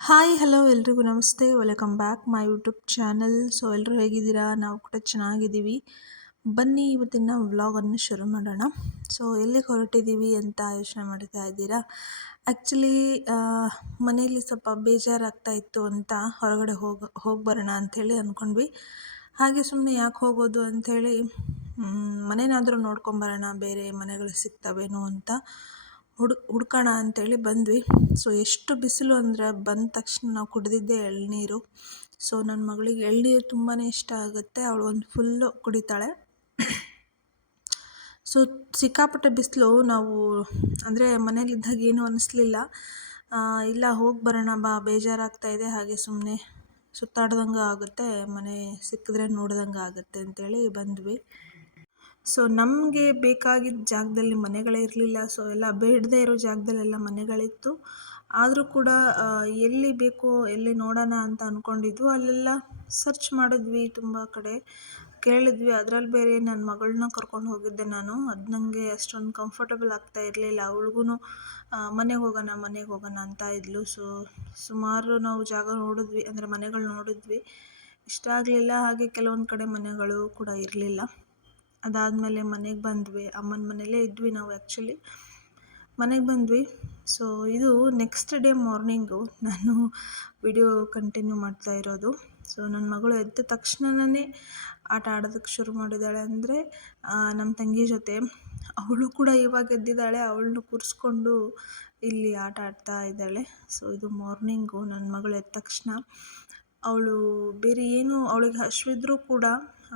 Hi hello ಎಲ್ರಿಗೂ ನಮಸ್ತೆ welcome back my YouTube channel. So ಎಲ್ಲರೂ ಹೇಗಿದ್ದೀರಾ? ನಾವು ಕೂಡ ಚೆನ್ನಾಗಿದ್ದೀವಿ. ಬನ್ನಿ ಇವತ್ತಿನ ವ್ಲಾಗನ್ನು ಶುರು ಮಾಡೋಣ. ಸೊ ಎಲ್ಲಿಗೆ ಹೊರಟಿದ್ದೀವಿ ಅಂತ ಯೋಚನೆ ಮಾಡ್ತಾ ಇದ್ದೀರಾ? ಆ್ಯಕ್ಚುಲಿ ಮನೆಯಲ್ಲಿ ಸ್ವಲ್ಪ ಬೇಜಾರಾಗ್ತಾ ಇತ್ತು ಅಂತ ಹೊರಗಡೆ ಹೋಗಿ ಬರೋಣ ಅಂಥೇಳಿ ಅಂದ್ಕೊಂಡ್ವಿ. ಹಾಗೆ ಸುಮ್ಮನೆ ಯಾಕೆ ಹೋಗೋದು ಅಂಥೇಳಿ ಮನೇನಾದರೂ ನೋಡ್ಕೊಂಬರೋಣ, ಬೇರೆ ಮನೆಗಳು ಸಿಗ್ತವೇನೋ ಅಂತ ಹುಡ್ಕೋಣ ಅಂತೇಳಿ ಬಂದ್ವಿ. ಸೊ ಎಷ್ಟು ಬಿಸಿಲು ಅಂದರೆ ಬಂದ ತಕ್ಷಣ ನಾವು ಕುಡಿದಿದ್ದೆ ಎಳ್ನೀರು. ಸೊ ನನ್ನ ಮಗಳಿಗೆ ಎಳ್ನೀರು ತುಂಬಾ ಇಷ್ಟ ಆಗುತ್ತೆ, ಅವಳು ಒಂದು ಫುಲ್ಲು ಕುಡಿತಾಳೆ. ಸೊ ಸಿಕ್ಕಾಪಟ್ಟೆ ಬಿಸಿಲು. ನಾವು ಅಂದರೆ ಮನೇಲಿದ್ದಾಗ ಏನೂ ಅನ್ನಿಸ್ಲಿಲ್ಲ. ಇಲ್ಲ ಹೋಗಿ ಬರೋಣ ಬಾ, ಬೇಜಾರಾಗ್ತಾ ಇದೆ, ಹಾಗೆ ಸುಮ್ಮನೆ ಸುತ್ತಾಡ್ದಂಗೆ ಆಗುತ್ತೆ, ಮನೆ ಸಿಕ್ಕಿದ್ರೆ ನೋಡ್ದಂಗೆ ಆಗುತ್ತೆ ಅಂತೇಳಿ ಬಂದ್ವಿ. ಸೊ ನಮಗೆ ಬೇಕಾಗಿದ್ದ ಜಾಗದಲ್ಲಿ ಮನೆಗಳೇ ಇರಲಿಲ್ಲ. ಸೊ ಎಲ್ಲ ಬೇಡದೇ ಇರೋ ಜಾಗದಲ್ಲೆಲ್ಲ ಮನೆಗಳಿತ್ತು. ಆದರೂ ಕೂಡ ಎಲ್ಲಿ ಬೇಕೋ ಎಲ್ಲಿ ನೋಡೋಣ ಅಂತ ಅಂದ್ಕೊಂಡಿದ್ವು ಅಲ್ಲೆಲ್ಲ ಸರ್ಚ್ ಮಾಡಿದ್ವಿ, ತುಂಬ ಕಡೆ ಕೇಳಿದ್ವಿ. ಅದರಲ್ಲಿ ಬೇರೆ ನನ್ನ ಮಗಳನ್ನ ಕರ್ಕೊಂಡು ಹೋಗಿದ್ದೆ ನಾನು. ಅದು ನನಗೆ ಅಷ್ಟೊಂದು ಕಂಫರ್ಟಬಲ್ ಆಗ್ತಾ ಇರಲಿಲ್ಲ. ಅವಳಿಗೂ ಮನೆಗೆ ಹೋಗೋಣ ಅಂತ ಇದ್ಲು. ಸೊ ಸುಮಾರು ನಾವು ಜಾಗ ನೋಡಿದ್ವಿ, ಅಂದರೆ ಮನೆಗಳು ನೋಡಿದ್ವಿ, ಇಷ್ಟ ಆಗಲಿಲ್ಲ. ಹಾಗೆ ಕೆಲವೊಂದು ಕಡೆ ಮನೆಗಳು ಕೂಡ ಇರಲಿಲ್ಲ. ಅದಾದಮೇಲೆ ಮನೆಗೆ ಬಂದ್ವಿ. ಅಮ್ಮನ ಮನೇಲೇ ಇದ್ವಿ ನಾವು ಆ್ಯಕ್ಚುಲಿ. ಮನೆಗೆ ಬಂದ್ವಿ. ಸೊ ಇದು ನೆಕ್ಸ್ಟ್ ಡೇ ಮಾರ್ನಿಂಗು ನಾನು ವಿಡಿಯೋ ಕಂಟಿನ್ಯೂ ಮಾಡ್ತಾ ಇರೋದು. ಸೊ ನನ್ನ ಮಗಳು ಎದ್ದ ತಕ್ಷಣನೇ ಆಟ ಆಡೋದಕ್ಕೆ ಶುರು ಮಾಡಿದ್ದಾಳೆ. ಅಂದರೆ ನಮ್ಮ ತಂಗಿ ಜೊತೆ ಅವಳು ಕೂಡ ಇವಾಗ ಎದ್ದಿದ್ದಾಳೆ. ಅವಳನ್ನು ಕೂರಿಸ್ಕೊಂಡು ಇಲ್ಲಿ ಆಟ ಆಡ್ತಾ ಇದ್ದಾಳೆ. ಸೊ ಇದು ಮಾರ್ನಿಂಗು. ನನ್ನ ಮಗಳು ಎದ್ದ ತಕ್ಷಣ ಅವಳು ಬೇರೆ ಏನು, ಅವಳಿಗೆ ಹಸಿವಿದ್ರೂ ಕೂಡ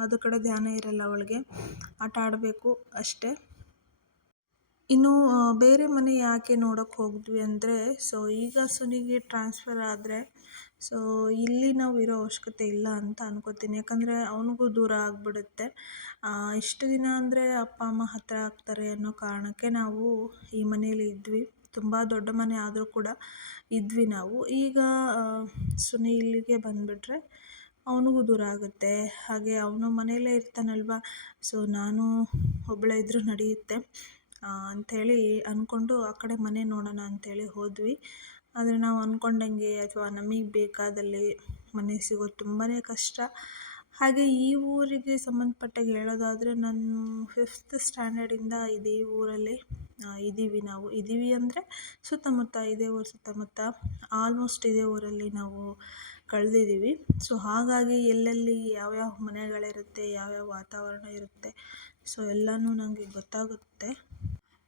ಅದ್ರ ಕಡೆ ಧ್ಯಾನ ಇರಲ್ಲ ಅವಳಿಗೆ, ಆಟ ಆಡಬೇಕು ಅಷ್ಟೇ. ಇನ್ನು ಬೇರೆ ಮನೆ ಯಾಕೆ ನೋಡೋಕ್ಕೆ ಹೋಗಿದ್ವಿ ಅಂದರೆ, ಸೊ ಈಗ ಸುನಿಗೆ ಟ್ರಾನ್ಸ್ಫರ್ ಆದರೆ ಸೊ ಇಲ್ಲಿ ನಾವು ಇರೋ ಅವಶ್ಯಕತೆ ಇಲ್ಲ ಅಂತ ಅನ್ಕೋತೀನಿ. ಯಾಕಂದರೆ ಅವನಿಗೂ ದೂರ ಆಗಿಬಿಡುತ್ತೆ. ಇಷ್ಟು ದಿನ ಅಂದರೆ ಅಪ್ಪ ಅಮ್ಮ ಹತ್ತಿರ ಆಗ್ತಾರೆ ಅನ್ನೋ ಕಾರಣಕ್ಕೆ ನಾವು ಈ ಮನೇಲಿ ಇದ್ವಿ. ತುಂಬ ದೊಡ್ಡ ಮನೆ ಆದರೂ ಕೂಡ ಇದ್ವಿ ನಾವು. ಈಗ ಸುನಿ ಇಲ್ಲಿಗೆ ಬಂದುಬಿಟ್ರೆ ಅವನಿಗೂ ದೂರ ಆಗುತ್ತೆ. ಹಾಗೆ ಅವನು ಮನೆಯಲ್ಲೇ ಇರ್ತಾನಲ್ವ, ಸೊ ನಾನು ಒಬ್ಬಳೇ ಇದ್ದರೂ ನಡೆಯುತ್ತೆ ಅಂಥೇಳಿ ಅಂದ್ಕೊಂಡು ಆ ಕಡೆ ಮನೆ ನೋಡೋಣ ಅಂಥೇಳಿ ಹೋದ್ವಿ. ಆದರೆ ನಾವು ಅಂದ್ಕೊಂಡಂಗೆ ಅಥವಾ ನಮಗೆ ಬೇಕಾದಲ್ಲಿ ಮನೆ ಸಿಗೋದು ತುಂಬಾ ಕಷ್ಟ. ಹಾಗೆ ಈ ಊರಿಗೆ ಸಂಬಂಧಪಟ್ಟಾಗೆ ಹೇಳೋದಾದರೆ, ನಾನು 5th ಸ್ಟ್ಯಾಂಡರ್ಡಿಂದ ಇದೇ ಊರಲ್ಲಿ ಇದ್ದೀವಿ ಅಂದರೆ ಸುತ್ತಮುತ್ತ ಇದೇ ಊರು ಸುತ್ತಮುತ್ತ ಆಲ್ಮೋಸ್ಟ್ ಇದೇ ಊರಲ್ಲಿ ನಾವು ಕಳೆದಿದ್ದೀವಿ. ಸೊ ಹಾಗಾಗಿ ಎಲ್ಲೆಲ್ಲಿ ಯಾವ್ಯಾವ ಮನೆಗಳಿರುತ್ತೆ, ಯಾವ್ಯಾವ ವಾತಾವರಣ ಇರುತ್ತೆ, ಸೊ ಎಲ್ಲನೂ ನನಗೆ ಗೊತ್ತಾಗುತ್ತೆ.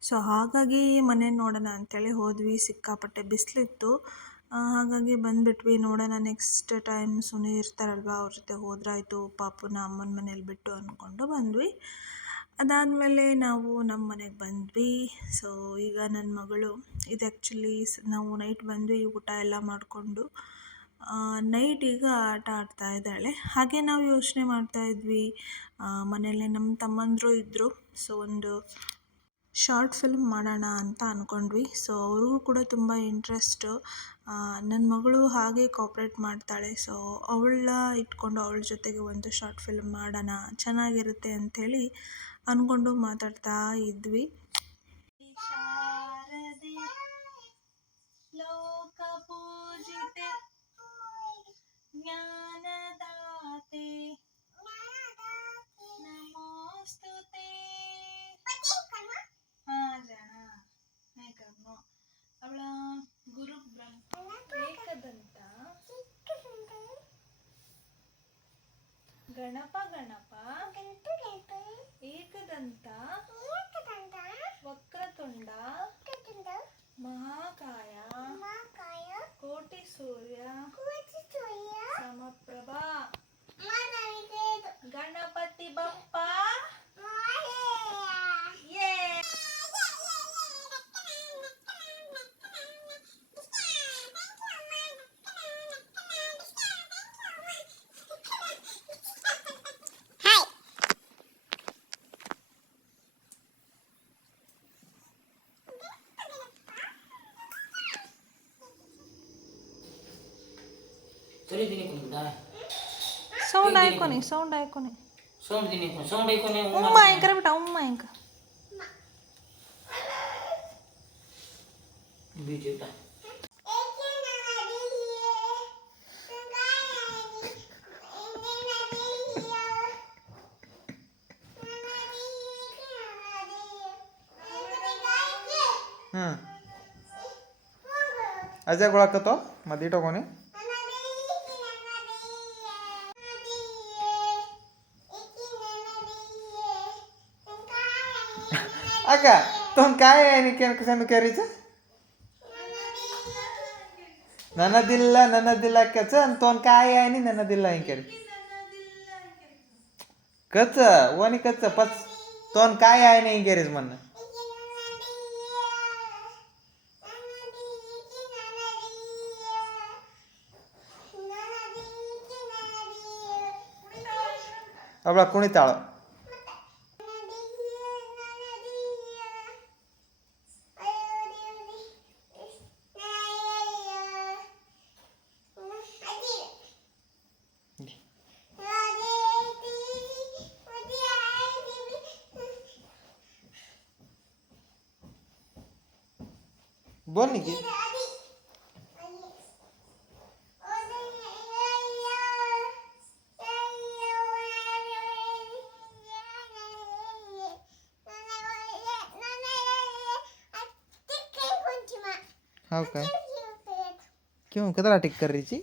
ಸೊ ಹಾಗಾಗಿ ಮನೆ ನೋಡೋಣ ಅಂಥೇಳಿ ಹೋದ್ವಿ. ಸಿಕ್ಕಾಪಟ್ಟೆ ಬಿಸಿಲಿತ್ತು, ಹಾಗಾಗಿ ಬಂದುಬಿಟ್ವಿ. ನೋಡೋಣ ನೆಕ್ಸ್ಟ್ ಟೈಮ್ ಸುನಿ ಇರ್ತಾರಲ್ವ, ಅವ್ರ ಜೊತೆ ಹೋದ್ರಾಯ್ತು, ಪಾಪುನ ಅಮ್ಮನ ಮನೇಲಿ ಬಿಟ್ಟು ಅಂದ್ಕೊಂಡು ಬಂದ್ವಿ. ಅದಾದಮೇಲೆ ನಾವು ನಮ್ಮ ಮನೆಗೆ ಬಂದ್ವಿ. ಸೊ ಈಗ ನನ್ನ ಮಗಳು ಇದು ಆ್ಯಕ್ಚುಲಿ ನಾವು ನೈಟ್ ಬಂದ್ವಿ, ಊಟ ಎಲ್ಲ ಮಾಡಿಕೊಂಡು ನೈಟ್ ಈಗ ಆಟ ಆಡ್ತಾ ಇದ್ದಾಳೆ. ಹಾಗೆ ನಾವು ಯೋಚನೆ ಮಾಡ್ತಾಯಿದ್ವಿ, ಮನೆಯಲ್ಲೇ ನಮ್ಮ ತಮ್ಮಂದರು ಇದ್ದರು. ಸೊ ಒಂದು ಶಾರ್ಟ್ ಫಿಲ್ಮ್ ಮಾಡೋಣ ಅಂತ ಅಂದ್ಕೊಂಡ್ವಿ. ಸೊ ಅವ್ರಿಗೂ ಕೂಡ ತುಂಬ ಇಂಟ್ರೆಸ್ಟು. ನನ್ನ ಮಗಳು ಹಾಗೆ ಕೋಪ್ರೇಟ್ ಮಾಡ್ತಾಳೆ. ಸೊ ಅವಳನ್ನ ಇಟ್ಕೊಂಡು ಅವಳ ಜೊತೆಗೆ ಒಂದು ಶಾರ್ಟ್ ಫಿಲ್ಮ್ ಮಾಡೋಣ, ಚೆನ್ನಾಗಿರುತ್ತೆ ಅಂಥೇಳಿ ಅಂದ್ಕೊಂಡು ಮಾತಾಡ್ತಾ ಇದ್ವಿ. ಜ್ಞಾನದಾತೆ ನಮೋಸ್ತುತೆ ಅವಳ ಗುರು ಏಕದಂತ ಗಣಪ ಏಕದಂತ ವಕ್ರತುಂಡ ಮಹಾಕಾಯ ಕೋಟಿ ಸೂರ್ಯ ಸಮಪ್ರಭಾ ಗಣಪತಿ ಬಪ್ಪ ಸೌಂಡ್ ಆಯ್ಕೊನಿ ಉಮ್ಮ ಎಂಕರ ಬಿಟ್ಟ ಉಮ್ಮ ಎಂಕ ಹಾಂ ಅಜಯ್ ಗೊಳಕತ್ತೋ ಮತ್ತೆ ಇಟ್ಟೋಗೋನಿ ಅಕ್ಕ तुम काय आहे आणि कसं करायचं ननदिल्ला कच आणि तोन काय आहे आणि ननदिल्ला हे करी कच वनी कच पच तोन काय आहे नाही गेरीज म्हणणं ಅವಳ ಕುಣಿತಾಳು बोल निकी हाँ काय क्यों कतला टिक कर रही थी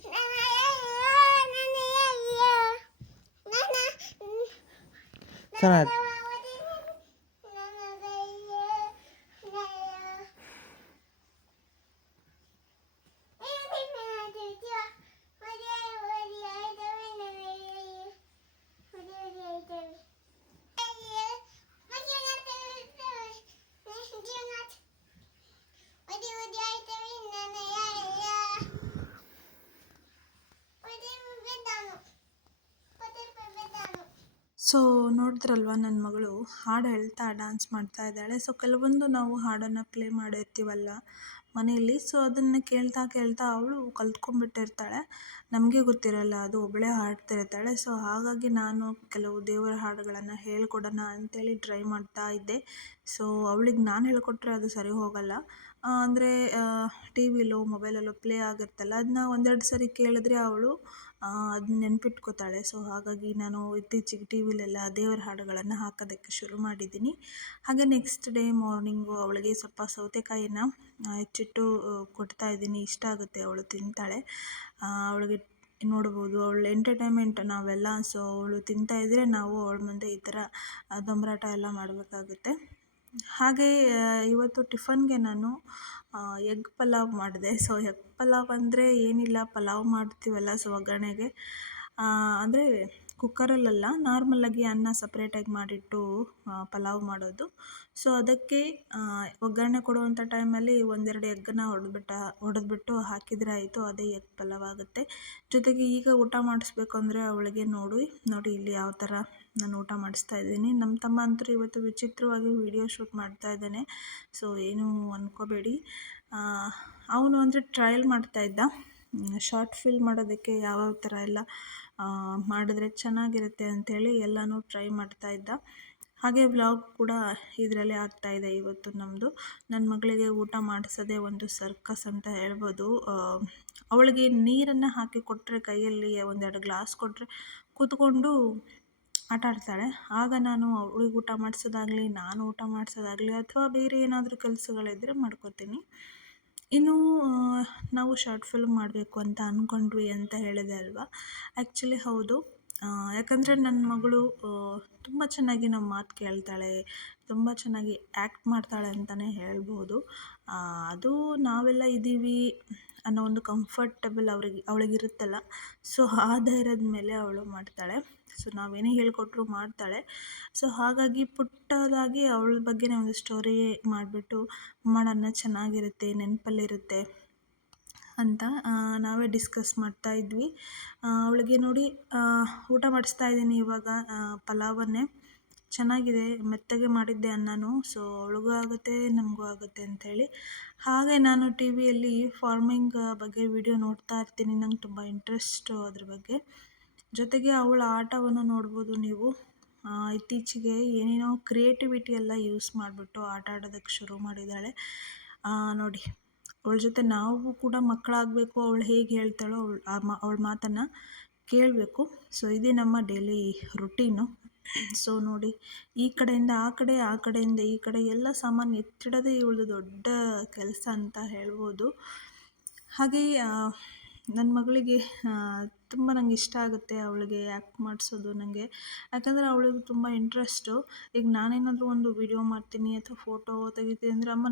चला ಸೊ ನೋಡಿದ್ರಲ್ವ ನನ್ನ ಮಗಳು ಹಾಡು ಹೇಳ್ತಾ ಡ್ಯಾನ್ಸ್ ಮಾಡ್ತಾ ಇದ್ದಾಳೆ. ಸೊ ಕೆಲವೊಂದು ನಾವು ಹಾಡನ್ನು ಪ್ಲೇ ಮಾಡಿರ್ತೀವಲ್ಲ ಮನೆಯಲ್ಲಿ, ಸೊ ಅದನ್ನು ಕೇಳ್ತಾ ಕೇಳ್ತಾ ಅವಳು ಕಲ್ತ್ಕೊಂಡ್ಬಿಟ್ಟಿರ್ತಾಳೆ. ನಮಗೆ ಗೊತ್ತಿರಲ್ಲ, ಅದು ಒಬ್ಬಳೇ ಹಾಡ್ತಿರ್ತಾಳೆ. ಸೊ ಹಾಗಾಗಿ ನಾನು ಕೆಲವು ದೇವರ ಹಾಡುಗಳನ್ನು ಹೇಳ್ಕೊಡೋಣ ಅಂತೇಳಿ ಟ್ರೈ ಮಾಡ್ತಾ ಇದ್ದೆ. ಸೊ ಅವಳಿಗೆ ನಾನು ಹೇಳ್ಕೊಟ್ರೆ ಅದು ಸರಿ ಹೋಗಲ್ಲ. ಅಂದರೆ ಟಿ ವಿಲೋ ಮೊಬೈಲಲ್ಲೋ ಪ್ಲೇ ಆಗಿರ್ತಲ್ಲ, ಅದನ್ನ ಒಂದೆರಡು ಸರಿ ಕೇಳಿದ್ರೆ ಅವಳು ಅದನ್ನ ನೆನ್ಪಿಟ್ಕೋತಾಳೆ. ಸೊ ಹಾಗಾಗಿ ನಾನು ಇತ್ತೀಚೆಗೆ ಟಿ ವಿಲೆಲ್ಲ ದೇವರ ಹಾಡುಗಳನ್ನು ಹಾಕೋದಕ್ಕೆ ಶುರು ಮಾಡಿದ್ದೀನಿ. ಹಾಗೆ ನೆಕ್ಸ್ಟ್ ಡೇ ಮಾರ್ನಿಂಗು ಅವಳಿಗೆ ಸ್ವಲ್ಪ ಸೌತೆಕಾಯಿನ ಹೆಚ್ಚಿಟ್ಟು ಕೊಡ್ತಾ ಇದ್ದೀನಿ. ಇಷ್ಟ ಆಗುತ್ತೆ, ಅವಳು ತಿಂತಾಳೆ. ಅವಳಿಗೆ ನೋಡ್ಬೋದು, ಅವಳು ಎಂಟರ್ಟೈನ್ಮೆಂಟ್ ನಾವೆಲ್ಲ. ಸೊ ಅವಳು ತಿಂತಾಯಿದ್ರೆ ನಾವು ಅವಳ ಮುಂದೆ ಈ ಥರ ದೊಂಬರಾಟ ಎಲ್ಲ ಮಾಡಬೇಕಾಗುತ್ತೆ. ಹಾಗೆ ಇವತ್ತು ಟಿಫನ್ಗೆ ನಾನು ಎಗ್ ಪಲಾವ್ ಮಾಡಿದೆ. ಸೊ ಎಗ್ ಪಲಾವ್ ಅಂದರೆ ಏನಿಲ್ಲ, ಪಲಾವ್ ಮಾಡ್ತೀವಲ್ಲ, ಸೊ ಒಗ್ಗರಣೆಗೆ ಅಂದರೆ ಕುಕ್ಕರಲ್ಲ, ನಾರ್ಮಲಾಗಿ ಅನ್ನ ಸಪ್ರೇಟಾಗಿ ಮಾಡಿಟ್ಟು ಪಲಾವ್ ಮಾಡೋದು. ಸೊ ಅದಕ್ಕೆ ಒಗ್ಗರಣೆ ಕೊಡುವಂಥ ಟೈಮಲ್ಲಿ ಒಂದೆರಡು ಎಗ್ಗನ್ನ ಹೊಡೆದ್ಬಿಟ್ಟು ಹಾಕಿದರೆ ಆಯಿತು, ಅದೇ ಎಗ್ ಪಲಾವ್ ಆಗುತ್ತೆ. ಜೊತೆಗೆ ಈಗ ಊಟ ಮಾಡಿಸ್ಬೇಕು ಅಂದರೆ ಅವಳಿಗೆ ನೋಡಿ ಇಲ್ಲಿ ಯಾವ ಥರ ನಾನು ಊಟ ಮಾಡಿಸ್ತಾ ಇದ್ದೀನಿ. ನಮ್ಮ ತಮ್ಮ ಅಂತೂ ಇವತ್ತು ವಿಚಿತ್ರವಾಗಿ ವಿಡಿಯೋ ಶೂಟ್ ಮಾಡ್ತಾ ಇದ್ದಾನೆ. ಸೊ ಏನೂ ಅಂದ್ಕೋಬೇಡಿ. ಅವನು ಅಂದರೆ ಟ್ರಯಲ್ ಮಾಡ್ತಾಯಿದ್ದ, ಶಾರ್ಟ್ ಫಿಲ್ಮ್ ಮಾಡೋದಕ್ಕೆ ಯಾವ್ಯಾವ ಥರ ಎಲ್ಲ ಮಾಡಿದ್ರೆ ಚೆನ್ನಾಗಿರುತ್ತೆ ಅಂಥೇಳಿ ಎಲ್ಲನೂ ಟ್ರೈ ಮಾಡ್ತಾಯಿದ್ದ. ಹಾಗೆ ವ್ಲಾಗ್ ಕೂಡ ಇದರಲ್ಲೇ ಆಗ್ತಾಯಿದೆ ಇವತ್ತು ನಮ್ಮದು. ನನ್ನ ಮಗಳಿಗೆ ಊಟ ಮಾಡಿಸೋದೇ ಒಂದು ಸರ್ಕಸ್ ಅಂತ ಹೇಳ್ಬೋದು. ಅವಳಿಗೆ ನೀರನ್ನು ಹಾಕಿ ಕೊಟ್ಟರೆ, ಕೈಯಲ್ಲಿ ಒಂದೆರಡು ಗ್ಲಾಸ್ ಕೊಟ್ಟರೆ ಕೂತ್ಕೊಂಡು ಆಟ ಆಡ್ತಾಳೆ. ಆಗ ನಾನು ಅವಳಿಗೆ ಊಟ ಮಾಡಿಸೋದಾಗಲಿ, ನಾನು ಊಟ ಮಾಡಿಸೋದಾಗಲಿ, ಅಥವಾ ಬೇರೆ ಏನಾದರೂ ಕೆಲಸಗಳಿದ್ದರೆ ಮಾಡ್ಕೋತೀನಿ. ಇನ್ನು ನಾವು ಶಾರ್ಟ್ ಫಿಲ್ಮ್ ಮಾಡಬೇಕು ಅಂತ ಅಂದ್ಕೊಂಡ್ವಿ ಅಂತ ಹೇಳಿದೆ ಅಲ್ವಾ. ಆ್ಯಕ್ಚುಲಿ ಹೌದು, ಯಾಕಂದರೆ ನನ್ನ ಮಗಳು ತುಂಬ ಚೆನ್ನಾಗಿ ನಮ್ಮ ಮಾತು ಕೇಳ್ತಾಳೆ, ತುಂಬ ಚೆನ್ನಾಗಿ ಆ್ಯಕ್ಟ್ ಮಾಡ್ತಾಳೆ ಅಂತಲೇ ಹೇಳ್ಬೋದು. ಅದು ನಾವೆಲ್ಲ ಇದ್ದೀವಿ ಅನ್ನೋ ಒಂದು ಕಂಫರ್ಟಬಲ್ ಅವಳಿಗಿರುತ್ತಲ್ಲ, ಸೊ ಆ ಧೈರ್ಯದ ಮೇಲೆ ಅವಳು ಮಾಡ್ತಾಳೆ. ಸೊ ನಾವೇನೇ ಹೇಳಿಕೊಟ್ರು ಮಾಡ್ತಾಳೆ. ಸೊ ಹಾಗಾಗಿ ಪುಟ್ಟದಾಗಿ ಅವಳ ಬಗ್ಗೆನೇ ಒಂದು ಸ್ಟೋರಿ ಮಾಡಿಬಿಟ್ಟು ಮಾಡೋಣ, ಚೆನ್ನಾಗಿರುತ್ತೆ, ನೆನಪಲ್ಲಿರುತ್ತೆ ಅಂತ ನಾವೇ ಡಿಸ್ಕಸ್ ಮಾಡ್ತಾ ಇದ್ವಿ. ಅವಳಿಗೆ ನೋಡಿ ಊಟ ಮಾಡಿಸ್ತಾ ಇದ್ದೀನಿ ಇವಾಗ ಪಲಾವನ್ನೇ. ಚೆನ್ನಾಗಿದೆ, ಮೆತ್ತಗೆ ಮಾಡಿದ್ದೆ ಅನ್ನನೂ. ಸೊ ಅವಳಿಗೂ ಆಗುತ್ತೆ, ನಮಗೂ ಆಗುತ್ತೆ ಅಂಥೇಳಿ. ಹಾಗೆ ನಾನು ಟಿ ವಿಯಲ್ಲಿ ಫಾರ್ಮಿಂಗ್ ಬಗ್ಗೆ ವಿಡಿಯೋ ನೋಡ್ತಾ ಇರ್ತೀನಿ. ನಂಗೆ ತುಂಬ ಇಂಟ್ರೆಸ್ಟು ಅದ್ರ ಬಗ್ಗೆ. ಜೊತೆಗೆ ಅವಳ ಆಟವನ್ನು ನೋಡ್ಬೋದು ನೀವು. ಇತ್ತೀಚೆಗೆ ಏನೇನೋ ಕ್ರಿಯೇಟಿವಿಟಿ ಎಲ್ಲ ಯೂಸ್ ಮಾಡಿಬಿಟ್ಟು ಆಟ ಆಡೋದಕ್ಕೆ ಶುರು ಮಾಡಿದ್ದಾಳೆ. ನೋಡಿ, ಅವಳ ಜೊತೆ ನಾವು ಕೂಡ ಮಕ್ಕಳಾಗಬೇಕು. ಅವಳು ಹೇಗೆ ಹೇಳ್ತಾಳೋ ಅವಳ ಮಾತನ್ನು ಕೇಳಬೇಕು. ಸೊ ಇದೇ ನಮ್ಮ ಡೈಲಿ ರುಟೀನು. ಸೊ ನೋಡಿ, ಈ ಕಡೆಯಿಂದ ಆ ಕಡೆ, ಆ ಕಡೆಯಿಂದ ಈ ಕಡೆ ಎಲ್ಲ ಸಾಮಾನು ಎತ್ತಿಡೋದೇ ಇವಳದು ದೊಡ್ಡ ಕೆಲಸ ಅಂತ ಹೇಳ್ಬೋದು. ಹಾಗೆ ನನ್ನ ಮಗಳಿಗೆ ತುಂಬ ನಂಗೆ ಇಷ್ಟ ಆಗುತ್ತೆ ಅವಳಿಗೆ ಆ್ಯಕ್ಟ್ ಮಾಡಿಸೋದು ನನಗೆ. ಯಾಕಂದರೆ ಅವಳಿಗೆ ತುಂಬ ಇಂಟ್ರೆಸ್ಟು. ಈಗ ನಾನೇನಾದರೂ ಒಂದು ವೀಡಿಯೋ ಮಾಡ್ತೀನಿ ಅಥವಾ ಫೋಟೋ ತೆಗಿತೀನಿ ಅಂದರೆ, ಅಮ್ಮ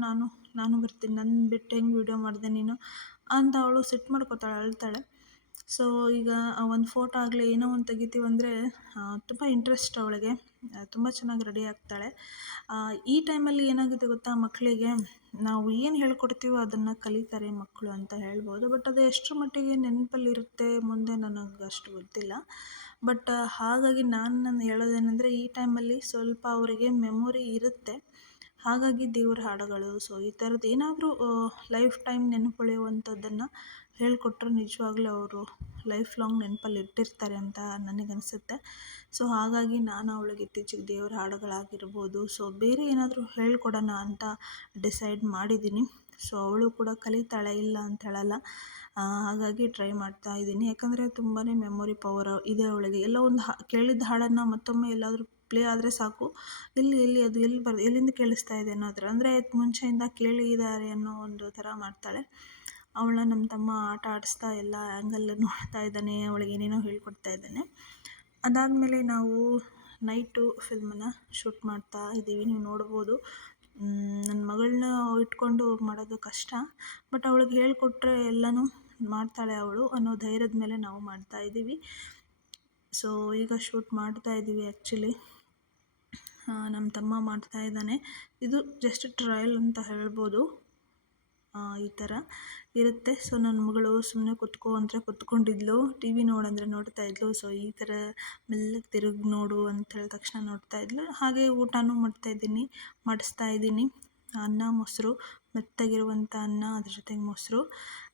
ನಾನು ಬರ್ತೀನಿ, ನನ್ನ ಬಿಟ್ಟು ಹೆಂಗೆ ವೀಡಿಯೋ ಮಾಡಿದೆ ನೀನು ಅಂತ ಅವಳು ಸಿಟ್ಟು ಮಾಡ್ಕೋತಾಳೆ, ಅಳ್ತಾಳೆ. ಸೊ ಈಗ ಒಂದು ಫೋಟೋ ಆಗಲಿ ಏನೋ ಒಂದು ತೆಗಿತೀವಂದರೆ ತುಂಬ ಇಂಟ್ರೆಸ್ಟ್ ಅವಳಿಗೆ. ತುಂಬ ಚೆನ್ನಾಗಿ ರೆಡಿ ಆಗ್ತಾಳೆ. ಈ ಟೈಮಲ್ಲಿ ಏನಾಗುತ್ತೆ ಗೊತ್ತಾ, ಮಕ್ಕಳಿಗೆ ನಾವು ಏನು ಹೇಳ್ಕೊಡ್ತೀವೋ ಅದನ್ನು ಕಲಿತಾರೆ ಮಕ್ಕಳು ಅಂತ ಹೇಳ್ಬೋದು. ಬಟ್ ಅದು ಎಷ್ಟರ ಮಟ್ಟಿಗೆ ನೆನಪಲ್ಲಿರುತ್ತೆ ಮುಂದೆ ನನಗೆ ಅಷ್ಟು ಗೊತ್ತಿಲ್ಲ. ಬಟ್ ಹಾಗಾಗಿ ನಾನು ಹೇಳೋದೇನೆಂದರೆ, ಈ ಟೈಮಲ್ಲಿ ಸ್ವಲ್ಪ ಅವರಿಗೆ ಮೆಮೊರಿ ಇರುತ್ತೆ. ಹಾಗಾಗಿ ದೇವ್ರ ಹಾಡುಗಳು, ಸೊ ಈ ಥರದ್ದು ಏನಾದರೂ ಲೈಫ್ ಟೈಮ್ ನೆನಪುಳಿಯುವಂಥದ್ದನ್ನು ಹೇಳಿಕೊಟ್ರೆ ನಿಜವಾಗ್ಲೂ ಅವರು ಲೈಫ್ ಲಾಂಗ್ ನೆನಪಲ್ಲಿ ಇಟ್ಟಿರ್ತಾರೆ ಅಂತ ನನಗನ್ಸುತ್ತೆ. ಸೊ ಹಾಗಾಗಿ ನಾನು ಅವಳಿಗೆ ಇತ್ತೀಚೆಗೆ ದೇವ್ರ ಹಾಡುಗಳಾಗಿರ್ಬೋದು, ಸೊ ಬೇರೆ ಏನಾದರೂ ಹೇಳ್ಕೊಡೋಣ ಅಂತ ಡಿಸೈಡ್ ಮಾಡಿದ್ದೀನಿ. ಸೊ ಅವಳು ಕೂಡ ಕಲಿತಾಳೆ, ಇಲ್ಲ ಅಂತ ಹೇಳಲ್ಲ. ಹಾಗಾಗಿ ಟ್ರೈ ಮಾಡ್ತಾ ಇದ್ದೀನಿ. ಯಾಕಂದರೆ ತುಂಬಾ ಮೆಮೊರಿ ಪವರ್ ಇದೆ ಅವಳಿಗೆ. ಎಲ್ಲೋ ಒಂದು ಕೇಳಿದ ಹಾಡನ್ನು ಮತ್ತೊಮ್ಮೆ ಎಲ್ಲಾದರೂ ಪ್ಲೇ ಆದರೆ ಸಾಕು, ಎಲ್ಲಿ ಅದು ಎಲ್ಲಿಂದ ಕೇಳಿಸ್ತಾ ಇದೆ ಅನ್ನೋದ್ರ, ಅಂದರೆ ಮುಂಚೆಯಿಂದ ಕೇಳಿದ್ದಾರೆ ಅನ್ನೋ ಒಂದು ಥರ ಮಾಡ್ತಾಳೆ. ಅವಳನ್ನ ನಮ್ಮ ತಮ್ಮ ಆಟ ಆಡಿಸ್ತಾ ಎಲ್ಲ ಆ್ಯಂಗಲ್ ನೋಡ್ತಾ ಇದ್ದಾನೆ, ಅವಳಿಗೆ ಏನೇನೋ ಹೇಳ್ಕೊಡ್ತಾ ಇದ್ದಾನೆ. ಅದಾದಮೇಲೆ ನಾವು ನೈಟು ಫಿಲ್ಮನ್ನು ಶೂಟ್ ಮಾಡ್ತಾ ಇದ್ದೀವಿ. ನೀವು ನೋಡ್ಬೋದು, ನನ್ನ ಮಗಳನ್ನ ಇಟ್ಕೊಂಡು ಮಾಡೋದು ಕಷ್ಟ. ಬಟ್ ಅವಳಿಗೆ ಹೇಳ್ಕೊಟ್ರೆ ಎಲ್ಲನೂ ಮಾಡ್ತಾಳೆ ಅವಳು ಅನ್ನೋ ಧೈರ್ಯದ ಮೇಲೆ ನಾವು ಮಾಡ್ತಾ ಇದ್ದೀವಿ. ಸೊ ಈಗ ಶೂಟ್ ಮಾಡ್ತಾ ಇದ್ದೀವಿ. ಆ್ಯಕ್ಚುಲಿ ನಮ್ಮ ತಮ್ಮ ಮಾಡ್ತಾ ಇದ್ದಾನೆ. ಇದು ಜಸ್ಟ್ ಟ್ರಯಲ್ ಅಂತ ಹೇಳ್ಬೋದು. ಈ ಥರ ಇರುತ್ತೆ. ಸೊ ನನ್ನ ಮಗಳು ಸುಮ್ಮನೆ ಕುತ್ಕೋ ಅಂದರೆ ಕುತ್ಕೊಂಡಿದ್ಲು, ಟಿ ವಿ ನೋಡಂದರೆ ನೋಡ್ತಾ ಇದ್ಲು. ಸೊ ಈ ಥರ ಮೆಲ್ಲಗೆ ತಿರುಗಿ ನೋಡು ಅಂತ ಹೇಳಿದ ತಕ್ಷಣ ನೋಡ್ತಾ ಇದ್ಲು. ಹಾಗೆ ಊಟನೂ ಮಾಡಿಸ್ತಾ ಇದ್ದೀನಿ. ಅನ್ನ ಮೊಸರು, ಮೆತ್ತಗಿರುವಂಥ ಅನ್ನ, ಅದ್ರ ಜೊತೆಗೆ ಮೊಸರು.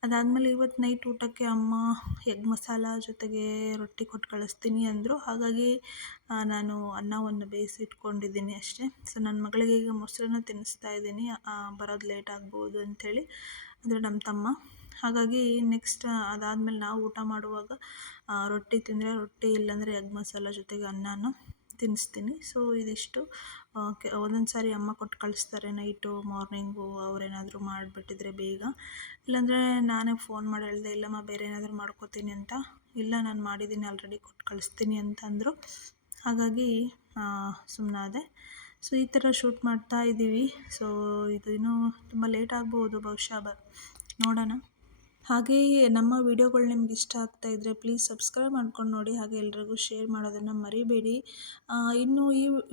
ಅದಾದಮೇಲೆ ಇವತ್ತು ನೈಟ್ ಊಟಕ್ಕೆ ಅಮ್ಮ ಎಗ್ ಮಸಾಲ ಜೊತೆಗೆ ರೊಟ್ಟಿ ಕೊಟ್ಟು ಕಳಿಸ್ತೀನಿ ಅಂದರು. ಹಾಗಾಗಿ ನಾನು ಅನ್ನವನ್ನು ಬೇಯಿಸಿ ಇಟ್ಕೊಂಡಿದ್ದೀನಿ ಅಷ್ಟೇ. ಸೊ ನನ್ನ ಮಗಳಿಗೆ ಈಗ ಮೊಸರನ್ನ ತಿನ್ನಿಸ್ತಾ ಇದ್ದೀನಿ, ಬರೋದು ಲೇಟ್ ಆಗ್ಬೋದು ಅಂಥೇಳಿ, ಅಂದರೆ ನಮ್ಮ ತಮ್ಮ. ಹಾಗಾಗಿ ನೆಕ್ಸ್ಟ್ ಅದಾದಮೇಲೆ ನಾವು ಊಟ ಮಾಡುವಾಗ ರೊಟ್ಟಿ ತಿಂದರೆ ರೊಟ್ಟಿ, ಇಲ್ಲಾಂದರೆ ಎಗ್ ಮಸಾಲ ಜೊತೆಗೆ ಅನ್ನನ ತಿನ್ನಿಸ್ತೀನಿ. ಸೊ ಇದಿಷ್ಟು. ಒಂದೊಂದು ಸಾರಿ ಅಮ್ಮ ಕೊಟ್ಟು ಕಳಿಸ್ತಾರೆ ನೈಟು, ಮಾರ್ನಿಂಗು ಅವರೇನಾದರೂ ಮಾಡಿಬಿಟ್ಟಿದ್ರೆ ಬೇಗ. ಇಲ್ಲಾಂದರೆ ನಾನೇ ಫೋನ್ ಮಾಡಿ ಹೇಳಿದೆ, ಇಲ್ಲಮ್ಮ ಬೇರೆ ಏನಾದರೂ ಮಾಡ್ಕೋತೀನಿ ಅಂತ. ಇಲ್ಲ, ನಾನು ಮಾಡಿದ್ದೀನಿ ಆಲ್ರೆಡಿ, ಕೊಟ್ಟು ಕಳಿಸ್ತೀನಿ ಅಂತಂದರು. ಹಾಗಾಗಿ ಸುಮ್ಮನಾದೆ. ಸೊ ಈ ಥರ ಶೂಟ್ ಮಾಡ್ತಾ ಇದ್ದೀವಿ. ಸೊ ಇದು ಇನ್ನೂ ತುಂಬ ಲೇಟ್ ಆಗ್ಬೋದು ಬಹುಶಃ, ನೋಡೋಣ. ಹಾಗೆಯೇ ನಮ್ಮ ವೀಡಿಯೋಗಳು ನಿಮ್ಗೆ ಇಷ್ಟ ಆಗ್ತಾಯಿದ್ರೆ ಪ್ಲೀಸ್ ಸಬ್ಸ್ಕ್ರೈಬ್ ಮಾಡ್ಕೊಂಡು ನೋಡಿ. ಹಾಗೆ ಎಲ್ರಿಗೂ ಶೇರ್ ಮಾಡೋದನ್ನು ಮರಿಬೇಡಿ. ಇನ್ನು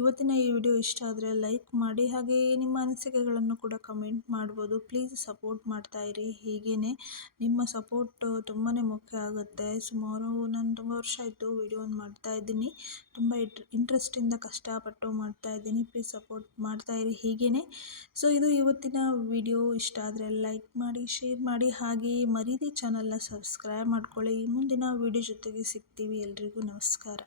ಇವತ್ತಿನ ಈ ವಿಡಿಯೋ ಇಷ್ಟ ಆದರೆ ಲೈಕ್ ಮಾಡಿ. ಹಾಗೆ ನಿಮ್ಮ ಅನಿಸಿಕೆಗಳನ್ನು ಕೂಡ ಕಮೆಂಟ್ ಮಾಡ್ಬೋದು. ಪ್ಲೀಸ್ ಸಪೋರ್ಟ್ ಮಾಡ್ತಾಯಿರಿ. ಹೀಗೇ ನಿಮ್ಮ ಸಪೋರ್ಟ್ ತುಂಬಾ ಮುಖ್ಯ ಆಗುತ್ತೆ. ಸುಮಾರು ನಾನು ತುಂಬ ವರ್ಷ ಆಯಿತು ವೀಡಿಯೋನ ಮಾಡ್ತಾಯಿದ್ದೀನಿ. ತುಂಬ ಇಂಟ್ರೆಸ್ಟಿಂದ ಕಷ್ಟಪಟ್ಟು ಮಾಡ್ತಾಯಿದ್ದೀನಿ. ಪ್ಲೀಸ್ ಸಪೋರ್ಟ್ ಮಾಡ್ತಾಯಿರಿ ಹೀಗೇ. ಸೊ ಇದು ಇವತ್ತಿನ ವಿಡಿಯೋ. ಇಷ್ಟ ಆದರೆ ಲೈಕ್ ಮಾಡಿ, ಶೇರ್ ಮಾಡಿ. ಹಾಗೆ ಮರೀದೆ ಚಾನಲ್ನ ಸಬ್ಸ್ಕ್ರೈಬ್ ಮಾಡ್ಕೊಳ್ಳಿ. ಮುಂದಿನ ವಿಡಿಯೋ ಜೊತೆಗೆ ಸಿಗ್ತೀವಿ. ಎಲ್ರಿಗೂ ನಮಸ್ಕಾರ.